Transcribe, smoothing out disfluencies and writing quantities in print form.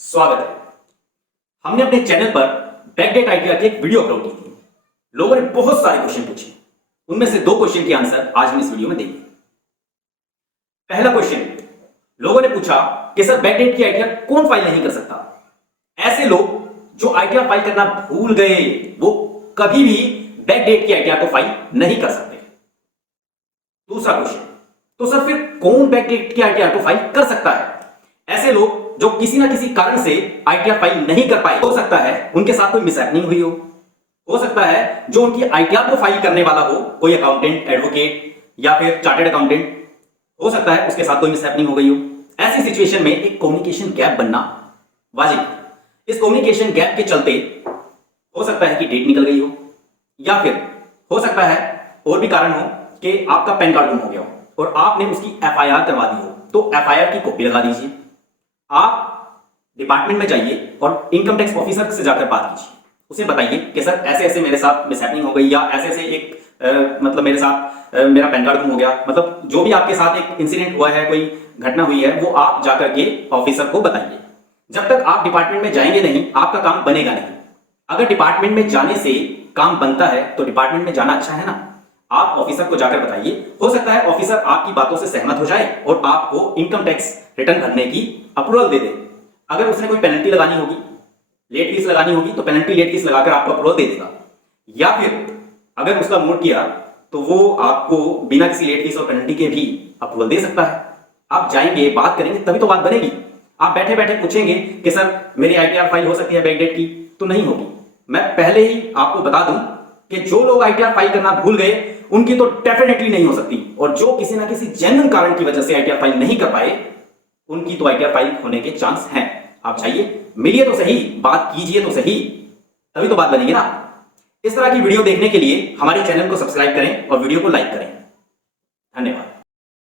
स्वागत है। हमने अपने चैनल पर बैकडेट आईटीआर की एक वीडियो अपलोड की थी। लोगों ने बहुत सारे क्वेश्चन पूछे, उनमें से 2 क्वेश्चन के आंसर आज हम इस वीडियो में देंगे। पहला क्वेश्चन, लोगों ने पूछा कि सर बैकडेट की आईटीआर कौन फाइल नहीं कर सकता? ऐसे लोग जो आईटीआर फाइल करना भूल गए वो कभी भी बैकडेट की आईटीआर को फाइल नहीं कर सकते। दूसरा क्वेश्चन, तो सर फिर कौन बैकडेट की आईटीआर को फाइल कर सकता है? ऐसे लोग जो किसी ना किसी कारण से आईटीआर फाइल नहीं कर पाए। हो सकता है उनके साथ कोई मिसहैपनिंग हुई हो सकता है जो उनकी आईटीआर को फाइल करने वाला हो, कोई अकाउंटेंट, एडवोकेट या फिर चार्टर्ड अकाउंटेंट, हो सकता है उसके साथ कोई मिसहैपनिंग हो गई हो। ऐसी सिचुएशन में एक कम्युनिकेशन गैप बनना वाजिब है। इस कम्युनिकेशन गैप के चलते हो सकता है कि डेट निकल गई हो, या फिर हो सकता है और भी कारण हो कि आपका पैन कार्ड गुम हो गया हो और आपने उसकी एफआईआर करवा दी हो, तो एफआईआर की कॉपी लगा दीजिए। आप डिपार्टमेंट में जाइए और इनकम टैक्स ऑफिसर से जाकर बात कीजिए, उसे बताइए कि सर ऐसे ऐसे मेरे साथ मिसहैपनिंग हो गई, या ऐसे ऐसे एक मतलब मेरे साथ मेरा पैन कार्ड गुम हो गया। मतलब जो भी आपके साथ एक इंसिडेंट हुआ है, कोई घटना हुई है, वो आप जाकर के ऑफिसर को बताइए। जब तक आप डिपार्टमेंट में जाएंगे नहीं, आपका काम बनेगा नहीं। अगर डिपार्टमेंट में जाने से काम बनता है तो डिपार्टमेंट में जाना अच्छा है ना। आप ऑफिसर को जाकर बताइए, हो सकता है ऑफिसर आपकी बातों से सहमत हो जाए और आपको इनकम टैक्स रिटर्न भरने की अप्रूवल दे दे। अगर उसने कोई पेनल्टी लगानी होगी, लेट फीस लगानी होगी, तो पेनल्टी लेट फीस लगाकर आपको अप्रूवल दे देगा। या फिर अगर उसका मूड किया तो वो आपको बिना किसी लेट फीस और पेनल्टी के भी अप्रूवल दे सकता है। आप जाएंगे, बात करेंगे, तभी तो बात बनेगी। आप बैठे बैठे पूछेंगे कि सर मेरी आईटीआर फाइल हो सकती है बैकडेट की, तो नहीं होगी। मैं पहले ही आपको बता दूं कि जो लोग आईटीआर फाइल करना भूल गए उनकी तो डेफिनेटली नहीं हो सकती, और जो किसी ना किसी जेन्युइन कारण की वजह से आईटीआर फाइल नहीं कर पाए उनकी तो आईटीआर फाइल होने के चांस हैं। आप जाइए, मिलिए तो सही, बात कीजिए तो सही, तभी तो बात बनेगी ना। इस तरह की वीडियो देखने के लिए हमारे चैनल को सब्सक्राइब करें और वीडियो को लाइक करें। धन्यवाद।